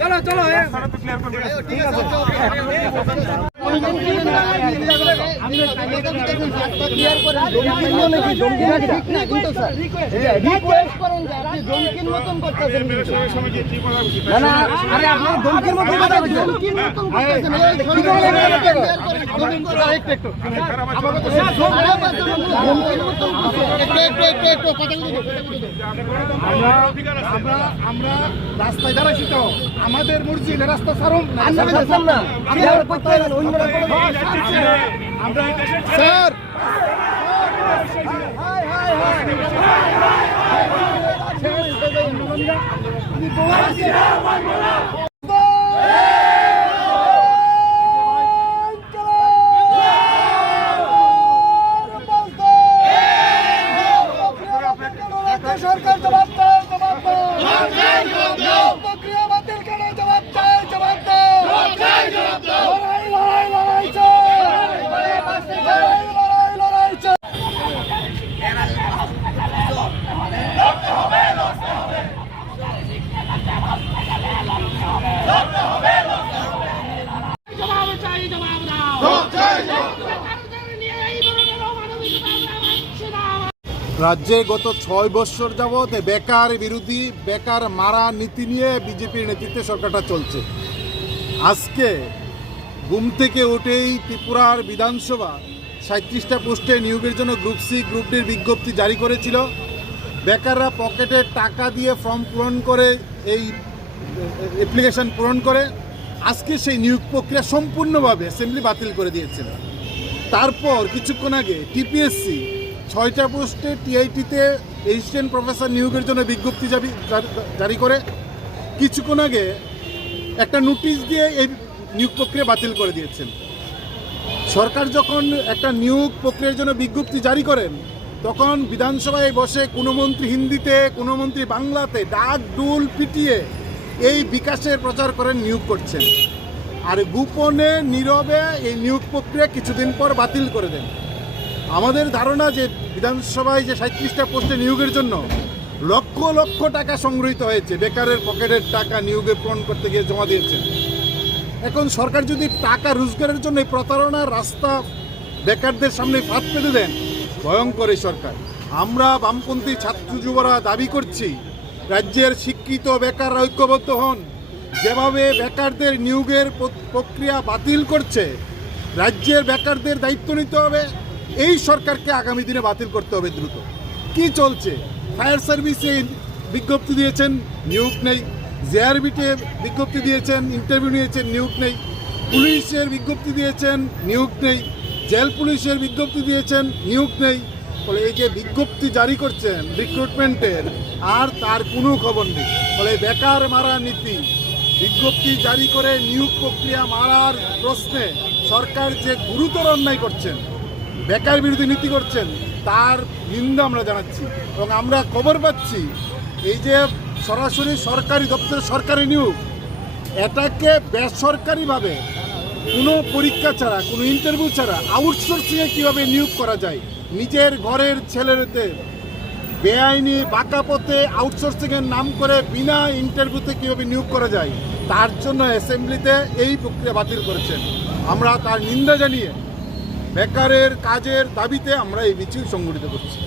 চলো চলো আমরা রাস্তায় দাঁড়াইছি তো আমাদের মসজিদ রাস্তা সারুন না আমরা স্যার সরকার জবাব দাও জবাব দাও প্রক্রিয়া বাতিল কেন জবাব দাও জবাব দাও লড়াই লড়াই লড়াই লড়াই লড়াই জবাব চাই জবাব দাও রাজ্যে গত 6 বছর যাবৎ বেকার বিরোধী বেকার মারা নীতি নিয়ে বিজেপির নেতৃত্বে সরকারটা চলছে। আজকে ঘুম থেকে উঠেই ত্রিপুরার বিধানসভা 37টা পোস্টে নিয়োগের জন্য গ্রুপ সি গ্রুপ ডির বিজ্ঞপ্তি জারি করেছিল। বেকাররা পকেটে টাকা দিয়ে ফর্ম পূরণ করে এই অ্যাপ্লিকেশন পূরণ করে আজকে সেই নিয়োগ প্রক্রিয়া সম্পূর্ণভাবে অ্যাসেম্বলি বাতিল করে দিয়েছিল। তারপর কিছুক্ষণ আগে টিপিএসসি 6টা পোস্টে টিআইটিতে অ্যাসিস্ট্যান্ট প্রফেসর নিয়োগের জন্য বিজ্ঞপ্তি জারি করে কিছুক্ষণ আগে একটা নোটিশ দিয়ে এই নিয়োগ প্রক্রিয়া বাতিল করে দিয়েছেন। সরকার যখন একটা নিয়োগ প্রক্রিয়ার জন্য বিজ্ঞপ্তি জারি করেন তখন বিধানসভায় বসে কোনো মন্ত্রী হিন্দিতে কোনো মন্ত্রী বাংলাতে ডাক ডুল পিটিয়ে এই বিকাশের প্রচার করেন নিয়োগ করছেন, আর গোপনে নীরবে এই নিয়োগ প্রক্রিয়া কিছুদিন পর বাতিল করে দেন। আমাদের ধারণা যে বিধানসভায় যে 37টা পোস্টে নিয়োগের জন্য লক্ষ লক্ষ টাকা সংগৃহীত হয়েছে, বেকারের পকেটের টাকা নিয়োগে পূরণ করতে গিয়ে জমা দিয়েছেন। এখন সরকার যদি টাকা রোজগারের জন্য এই প্রতারণার রাস্তা বেকারদের সামনে ফাঁদ পেতে দেন, ভয়ঙ্কর এই সরকার। আমরা বামপন্থী ছাত্র যুবরা দাবি করছি রাজ্যের শিক্ষিত বেকাররা ঐক্যবদ্ধ হন। যেভাবে বেকারদের নিয়োগের প্রক্রিয়া বাতিল করছে, রাজ্যের বেকারদের দায়িত্ব নিতে হবে। এই সরকারকে আগামী দিনে বাতিল করতে হবে দ্রুত। কি চলছে? ফায়ার সার্ভিসে বিজ্ঞপ্তি দিয়েছেন, নিয়োগ নেই। জেআরবিতে বিজ্ঞপ্তি দিয়েছেন, ইন্টারভিউ নিয়েছেন, নিয়োগ নেই। পুলিশের বিজ্ঞপ্তি দিয়েছেন, নিয়োগ নেই। জেল পুলিশের বিজ্ঞপ্তি দিয়েছেন, নিয়োগ নেই। ফলে এই যে বিজ্ঞপ্তি জারি করছেন রিক্রুটমেন্টের, আর তার কোনো খবর নেই। ফলে বেকার মারা নীতি, বিজ্ঞপ্তি জারি করে নিয়োগ প্রক্রিয়া মারার প্রশ্নে সরকার যে গুরুতর অন্যায় করছেন, বেকার বিরোধী নীতি করছেন, তার নিন্দা আমরা জানাচ্ছি। এবং আমরা খবর পাচ্ছি এই যে সরাসরি সরকারি দপ্তরে সরকারি নিয়োগ, এটাকে বেসরকারিভাবে কোনো পরীক্ষা ছাড়া কোনো ইন্টারভিউ ছাড়া আউটসোর্সিংয়ে কীভাবে নিয়োগ করা যায়, নিজের ঘরের ছেলেদের বেআইনি বাঁকা পথে আউটসোর্সিংয়ের নাম করে বিনা ইন্টারভিউতে কীভাবে নিয়োগ করা যায়, তার জন্য অ্যাসেম্বলিতে এই প্রক্রিয়া বাতিল করেছেন। আমরা তার নিন্দা জানিয়ে বেকারের কাজের দাবিতে আমরা এই মিছিল সংগঠিত করছি।